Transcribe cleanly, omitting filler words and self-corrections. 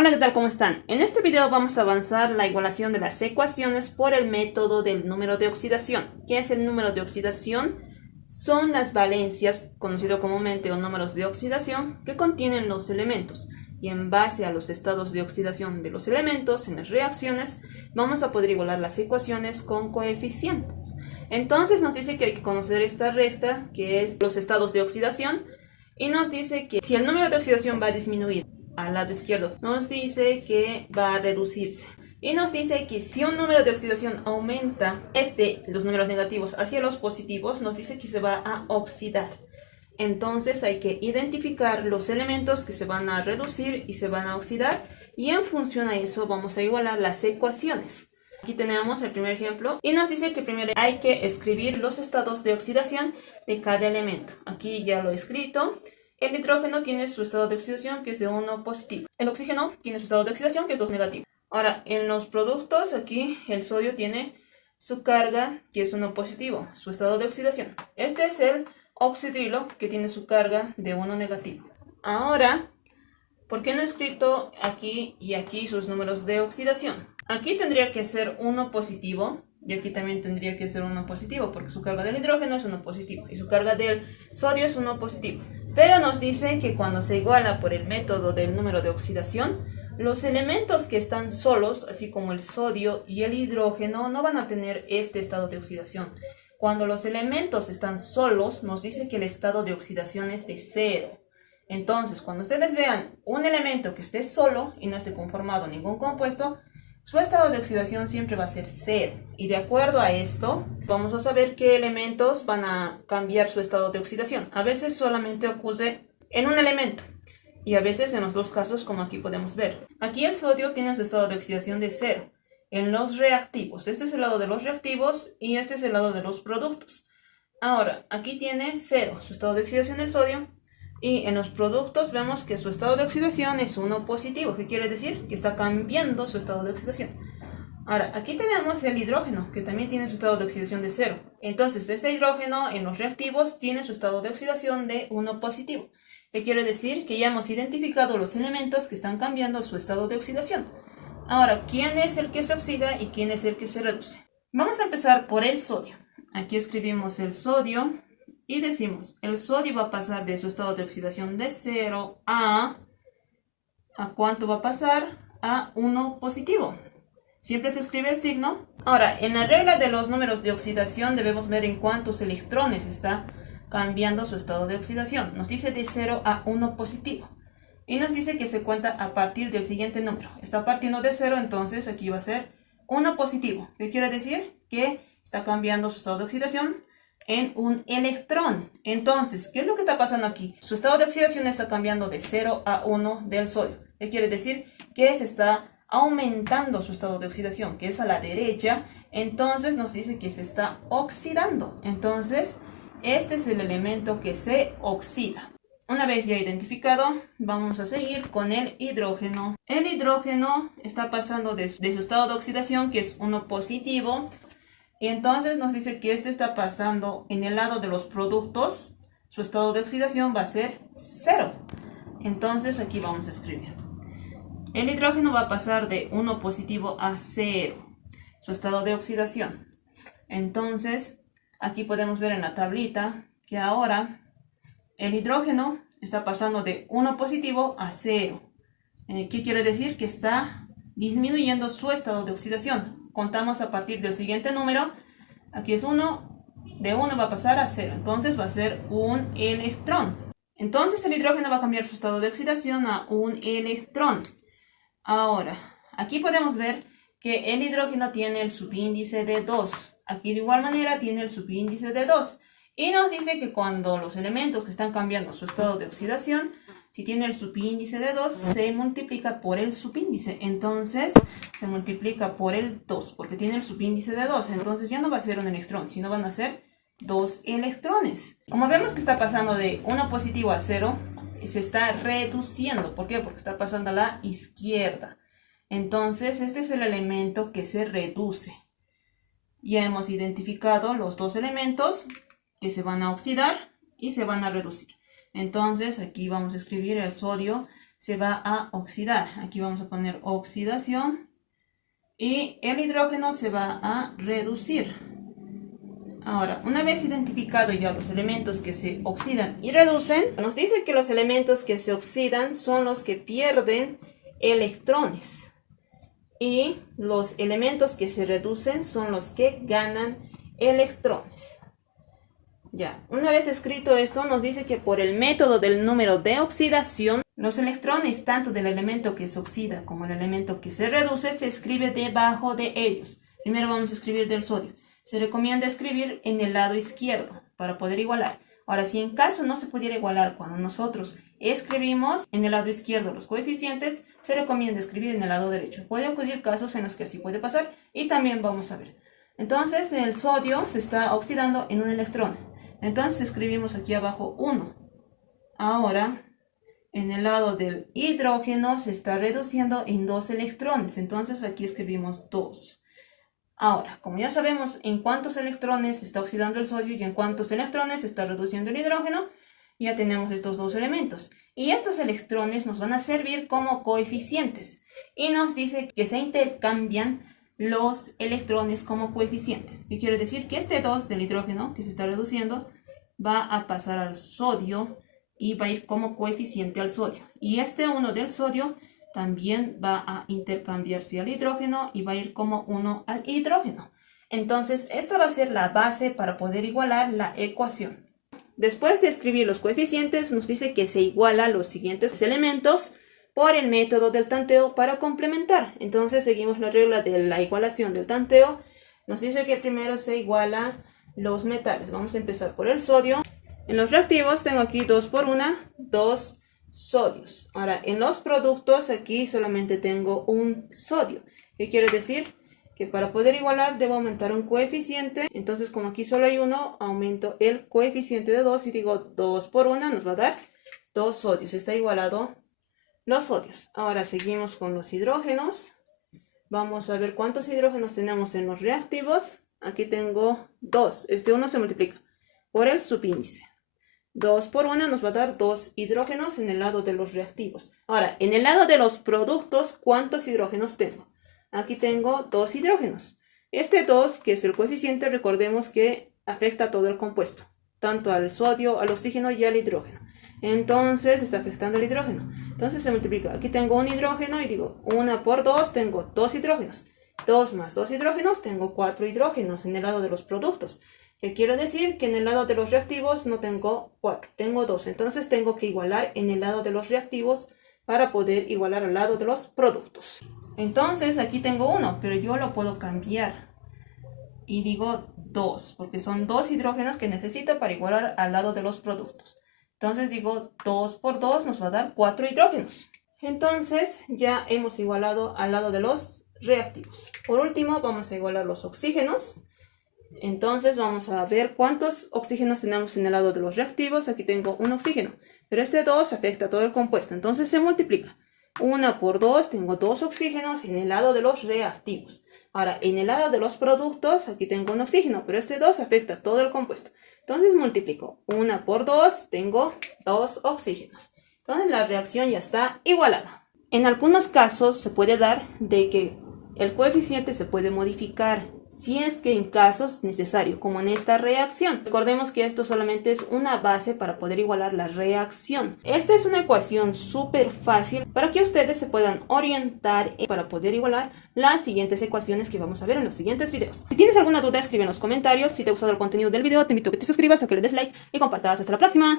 Hola, ¿qué tal? ¿Cómo están? En este video vamos a avanzar la igualación de las ecuaciones por el método del número de oxidación. ¿Qué es el número de oxidación? Son las valencias, conocido comúnmente o números de oxidación, que contienen los elementos. Y en base a los estados de oxidación de los elementos en las reacciones, vamos a poder igualar las ecuaciones con coeficientes. Entonces nos dice que hay que conocer esta recta, que es los estados de oxidación, y nos dice que si el número de oxidación va a disminuir al lado izquierdo, nos dice que va a reducirse. Y nos dice que si un número de oxidación aumenta, los números negativos hacia los positivos, nos dice que se va a oxidar. Entonces hay que identificar los elementos que se van a reducir y se van a oxidar, y en función a eso vamos a igualar las ecuaciones. Aquí tenemos el primer ejemplo y nos dice que primero hay que escribir los estados de oxidación de cada elemento. Aquí ya lo he escrito. El nitrógeno tiene su estado de oxidación, que es de 1 positivo. El oxígeno tiene su estado de oxidación, que es 2 negativo. Ahora, en los productos, aquí el sodio tiene su carga, que es 1 positivo, su estado de oxidación. Este es el oxidrilo, que tiene su carga de 1 negativo. Ahora, ¿por qué no he escrito aquí y aquí sus números de oxidación? Aquí tendría que ser 1 positivo, y aquí también tendría que ser 1 positivo, porque su carga del hidrógeno es 1 positivo, y su carga del sodio es 1 positivo. Pero nos dice que cuando se iguala por el método del número de oxidación, los elementos que están solos, así como el sodio y el hidrógeno, no van a tener este estado de oxidación. Cuando los elementos están solos, nos dice que el estado de oxidación es de 0. Entonces, cuando ustedes vean un elemento que esté solo y no esté conformado ningún compuesto, su estado de oxidación siempre va a ser 0. Y de acuerdo a esto, vamos a saber qué elementos van a cambiar su estado de oxidación. A veces solamente ocurre en un elemento, y a veces en los dos casos, como aquí podemos ver. Aquí el sodio tiene su estado de oxidación de 0. En los reactivos, este es el lado de los reactivos y este es el lado de los productos. Ahora, aquí tiene 0, su estado de oxidación del sodio. Y en los productos vemos que su estado de oxidación es 1 positivo. ¿Qué quiere decir? Que está cambiando su estado de oxidación. Ahora, aquí tenemos el hidrógeno, que también tiene su estado de oxidación de 0. Entonces, este hidrógeno en los reactivos tiene su estado de oxidación de 1 positivo. ¿Qué quiere decir? Que ya hemos identificado los elementos que están cambiando su estado de oxidación. Ahora, ¿quién es el que se oxida y quién es el que se reduce? Vamos a empezar por el sodio. Aquí escribimos el sodio. Y decimos, el sodio va a pasar de su estado de oxidación de 0 ¿a cuánto va a pasar? A 1 positivo. Siempre se escribe el signo. Ahora, en la regla de los números de oxidación debemos ver en cuántos electrones está cambiando su estado de oxidación. Nos dice de 0 a 1 positivo. Y nos dice que se cuenta a partir del siguiente número. Está partiendo de 0, entonces aquí va a ser 1 positivo. ¿Qué quiere decir? Que está cambiando su estado de oxidación en un electrón. Entonces, ¿qué es lo que está pasando aquí? Su estado de oxidación está cambiando de 0 a 1 del sodio. ¿Qué quiere decir? Que se está aumentando su estado de oxidación, que es a la derecha. Entonces nos dice que se está oxidando. Entonces, este es el elemento que se oxida. Una vez ya identificado, vamos a seguir con el hidrógeno. El hidrógeno está pasando de su estado de oxidación, que es 1 positivo, y entonces nos dice que este está pasando en el lado de los productos. Su estado de oxidación va a ser 0. Entonces aquí vamos a escribir. El hidrógeno va a pasar de 1 positivo a 0. Su estado de oxidación. Entonces aquí podemos ver en la tablita que ahora el hidrógeno está pasando de 1 positivo a 0. ¿Qué quiere decir? Que está disminuyendo su estado de oxidación. Contamos a partir del siguiente número. Aquí es 1, de 1 va a pasar a 0, entonces va a ser un electrón. Entonces el hidrógeno va a cambiar su estado de oxidación a un electrón. Ahora, aquí podemos ver que el hidrógeno tiene el subíndice de 2. Aquí de igual manera tiene el subíndice de 2. Y nos dice que cuando los elementos que están cambiando su estado de oxidación, si tiene el subíndice de 2, se multiplica por el subíndice. Entonces, se multiplica por el 2, porque tiene el subíndice de 2. Entonces, ya no va a ser un electrón, sino van a ser 2 electrones. Como vemos que está pasando de 1 positivo a 0, se está reduciendo. ¿Por qué? Porque está pasando a la izquierda. Entonces, este es el elemento que se reduce. Ya hemos identificado los dos elementos que se van a oxidar y se van a reducir. Entonces aquí vamos a escribir el sodio se va a oxidar. Aquí vamos a poner oxidación. Y el hidrógeno se va a reducir. Ahora, una vez identificado ya los elementos que se oxidan y reducen, nos dice que los elementos que se oxidan son los que pierden electrones. Y los elementos que se reducen son los que ganan electrones. Ya, una vez escrito esto, nos dice que por el método del número de oxidación, los electrones tanto del elemento que se oxida como el elemento que se reduce se escribe debajo de ellos. Primero vamos a escribir del sodio. Se recomienda escribir en el lado izquierdo para poder igualar. Ahora, si en caso no se pudiera igualar cuando nosotros escribimos en el lado izquierdo los coeficientes, se recomienda escribir en el lado derecho. Puede ocurrir casos en los que así puede pasar y también vamos a ver. Entonces, el sodio se está oxidando en un electrón. Entonces, escribimos aquí abajo 1. Ahora, en el lado del hidrógeno se está reduciendo en 2 electrones. Entonces, aquí escribimos 2. Ahora, como ya sabemos en cuántos electrones se está oxidando el sodio y en cuántos electrones se está reduciendo el hidrógeno, ya tenemos estos dos elementos. Y estos electrones nos van a servir como coeficientes. Y nos dice que se intercambian los electrones como coeficientes. ¿Qué quiere decir? Que este 2 del hidrógeno que se está reduciendo va a pasar al sodio y va a ir como coeficiente al sodio. Y este 1 del sodio también va a intercambiarse al hidrógeno y va a ir como 1 al hidrógeno. Entonces, esta va a ser la base para poder igualar la ecuación. Después de escribir los coeficientes, nos dice que se iguala los siguientes elementos por el método del tanteo para complementar. Entonces, seguimos la regla de la igualación del tanteo. Nos dice que primero se iguala los metales. Vamos a empezar por el sodio. En los reactivos tengo aquí 2 por 1, 2 sodios. Ahora, en los productos aquí solamente tengo un sodio. ¿Qué quiere decir? Que para poder igualar debo aumentar un coeficiente. Entonces, como aquí solo hay uno, aumento el coeficiente de 2 y digo 2 por 1 nos va a dar 2 sodios. Está igualado los sodios. Ahora seguimos con los hidrógenos. Vamos a ver cuántos hidrógenos tenemos en los reactivos. Aquí tengo 2. Este 1 se multiplica por el subíndice. 2 por 1 nos va a dar 2 hidrógenos en el lado de los reactivos. Ahora, en el lado de los productos, ¿cuántos hidrógenos tengo? Aquí tengo 2 hidrógenos. Este 2, que es el coeficiente, recordemos que afecta a todo el compuesto, tanto al sodio, al oxígeno y al hidrógeno. Entonces, está afectando al hidrógeno. Entonces, se multiplica. Aquí tengo un hidrógeno y digo 1 por 2, tengo 2 hidrógenos. 2 más 2 hidrógenos, tengo 4 hidrógenos en el lado de los productos. ¿Qué quiero decir? Que en el lado de los reactivos no tengo 4, tengo 2. Entonces tengo que igualar en el lado de los reactivos para poder igualar al lado de los productos. Entonces aquí tengo 1, pero yo lo puedo cambiar. Y digo 2, porque son 2 hidrógenos que necesito para igualar al lado de los productos. Entonces digo 2 por 2 nos va a dar 4 hidrógenos. Entonces ya hemos igualado al lado de los reactivos. Por último vamos a igualar los oxígenos. Entonces vamos a ver cuántos oxígenos tenemos en el lado de los reactivos. Aquí tengo un oxígeno, pero este 2 afecta a todo el compuesto, entonces se multiplica. 1 por 2, tengo 2 oxígenos en el lado de los reactivos. Ahora, en el lado de los productos, aquí tengo un oxígeno, pero este 2 afecta a todo el compuesto. Entonces multiplico. 1 por 2, tengo 2 oxígenos. Entonces la reacción ya está igualada. En algunos casos se puede dar de que el coeficiente se puede modificar si es que en casos necesarios, como en esta reacción. Recordemos que esto solamente es una base para poder igualar la reacción. Esta es una ecuación súper fácil para que ustedes se puedan orientar para poder igualar las siguientes ecuaciones que vamos a ver en los siguientes videos. Si tienes alguna duda, escribe en los comentarios. Si te ha gustado el contenido del video, te invito a que te suscribas, a que le des like y compartas. Hasta la próxima.